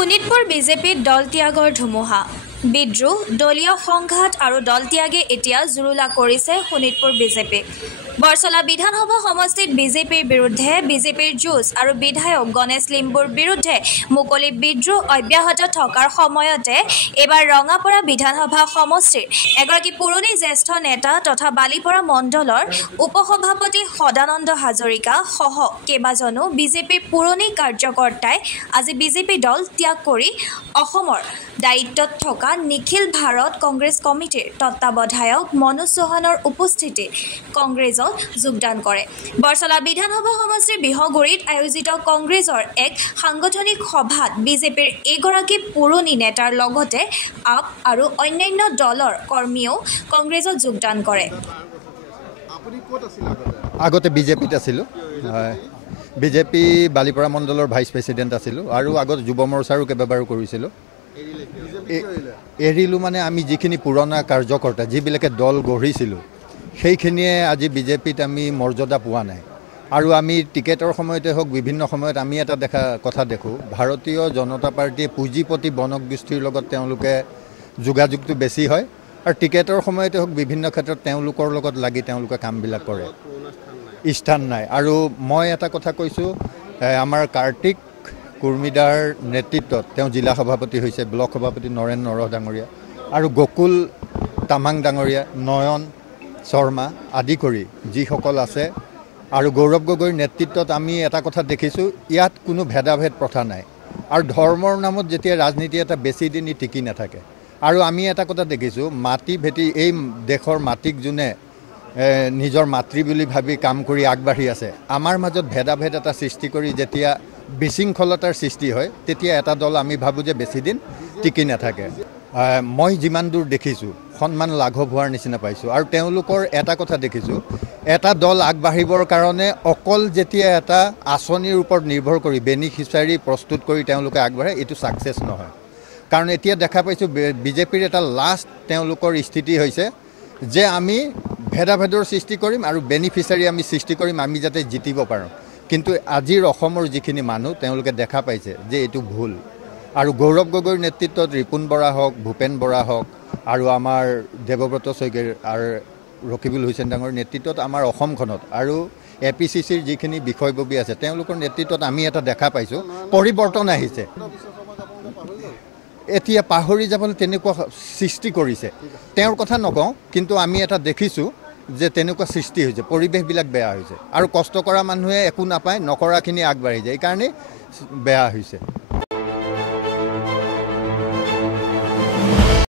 শোণিতপুৰ বিজেপিত দল ত্যাগৰ ধুমুহা বিদ্ৰোহ দলীয় সংঘাত আৰু দল ত্যাগে এতিয়া জুৰুলা কৰিছে শোণিতপুৰ বিজেপি বৰছলা বিধানসভা সমষ্টিত বিজেপিৰ বিৰুদ্ধে বিজেপিৰ যুঁজ আৰু বিধায়ক গণেশ লিম্বুৰ বিৰুদ্ধে মুকলি বিদ্ৰোহ অব্যাহত থকাৰ সময়তে এবাৰ ৰঙাপৰা বিধানসভা সমষ্টিৰ এগৰাকী পুৰণি জ্যেষ্ঠ নেতা তথা বালিপৰা মণ্ডলৰ উপসভাপতি সদানন্দ হাজৰিকা সহ কেইবাজনো বিজেপিৰ পুৰণি কাৰ্যকৰ্তাই আজি বিজেপি দল ত্যাগ কৰি অসমৰ দায়িত্বত থকা নিখিল ভাৰত কংগ্ৰেছ কমিটিৰ তত্ত্বাৱধায়ক মনোজ চৌহানৰ উপস্থিতিত কংগ্ৰেছত যোগদান কৰে বৰছলা বিধানসভা সমষ্টিৰ বিহগুৰিত আয়োজিত কংগ্ৰেছৰ এক সাংগঠনিক সভাত বিজেপিৰ এগৰাকী পুৰণি নেতাৰ লগতে আপ আৰু অন্যান্য দলৰ কৰ্মীয়েও কংগ্ৰেছত যোগদান কৰে আগতে বিজেপিত আছিলোঁ বিজেপি বালিপৰা মণ্ডলৰ ভাইচ প্ৰেচিডেণ্ট আছিলোঁ আৰু আগত যুৱ মৰ্চাৰো কেইবাবাৰো কৰিছিলোঁ এৰিলোঁ মানে আমি যিখিনি পুৰণা কাৰ্যকৰ্তা যিবিলাকে দল গঢ়িছিলোঁ সেইখিনিয়ে আজি বিজেপিত আমি মৰ্যাদা পোৱা নাই আৰু আমি টিকেটৰ সময়তে হওক বিভিন্ন সময়ত আমি এটা কথা দেখোঁ ভাৰতীয় জনতা পাৰ্টীয়ে পুঁজিপতি বনক গোষ্ঠীৰ লগত তেওঁলোকে যোগাযোগটো বেছি হয় আৰু টিকেটৰ সময়তে হওক বিভিন্ন ক্ষেত্ৰত তেওঁলোকৰ লগত লাগি তেওঁলোকে কামবিলাক কৰে স্থান নাই আৰু মই এটা কথা কৈছোঁ আমাৰ কাৰ্তিক কুৰ্মিদাৰ নেতৃত্বত তেওঁ জিলা সভাপতি হৈছে ব্লক সভাপতি নৰেন নৰহ ডাঙৰীয়া আৰু গকুল তামাং ডাঙৰীয়া নয়ন শৰ্মা আদি কৰি যিসকল আছে আৰু গৌৰৱ গগৈৰ নেতৃত্বত আমি এটা কথা দেখিছোঁ ইয়াত কোনো ভেদাভেদ প্ৰথা নাই আৰু ধৰ্মৰ নামত যেতিয়া ৰাজনীতি এটা বেছি দিন টিকি নাথাকে আৰু আমি এটা কথা দেখিছোঁ মাটি ভেটি এই দেশৰ মাটিক যোনে নিজৰ মাতৃ বুলি ভাবি কাম কৰি আগবাঢ়ি আছে আমাৰ মাজত ভেদাভেদ এটা সৃষ্টি কৰি যেতিয়া বিশৃংখলতাৰ সৃষ্টি হয় তেতিয়া এটা দল আমি ভাবোঁ যে বেছি দিন টিকি নাথাকে মই যিমান দূৰ দেখিছোঁ সন্মান লাঘৱ হোৱাৰ নিচিনা পাইছোঁ আৰু তেওঁলোকৰ এটা কথা দেখিছোঁ এটা দল আগবাঢ়িবৰ কাৰণে অকল যেতিয়া এটা আঁচনিৰ ওপৰত নিৰ্ভৰ কৰি বেনিফিচিয়াৰী প্ৰস্তুত কৰি তেওঁলোকে আগবাঢ়ে এইটো ছাকচেছ নহয় কাৰণ এতিয়া দেখা পাইছোঁ বিজেপিৰ এটা লাষ্ট তেওঁলোকৰ স্থিতি হৈছে যে আমি ভেদাভেদৰ সৃষ্টি কৰিম আৰু বেনিফিচিয়াৰী আমি সৃষ্টি কৰিম আমি যাতে জিতিব পাৰোঁ কিন্তু আজিৰ অসমৰ যিখিনি মানুহ তেওঁলোকে দেখা পাইছে যে এইটো ভুল আৰু গৌৰৱ গগৈৰ নেতৃত্বত ৰিপুণ বৰা হওক ভূপেন বৰা হওক আৰু আমাৰ দেৱব্ৰত শইকীয়াৰ আৰু ৰকিবুল হুছেইন ডাঙৰ নেতৃত্বত আমাৰ অসমখনত আৰু APCCৰ যিখিনি বিষয়ববী আছে তেওঁলোকৰ নেতৃত্বত আমি এটা দেখা পাইছোঁ পৰিৱৰ্তন আহিছে এতিয়া পাহৰি যাবলৈ তেনেকুৱা সৃষ্টি কৰিছে তেওঁৰ কথা নকওঁ কিন্তু আমি এটা দেখিছোঁ যে তেনেকুৱা সৃষ্টি হৈছে পৰিৱেশবিলাক বেয়া হৈছে আৰু কষ্ট কৰা মানুহে একো নাপায় নকৰাখিনি আগবাঢ়ি যায় এইকাৰণে বেয়া হৈছে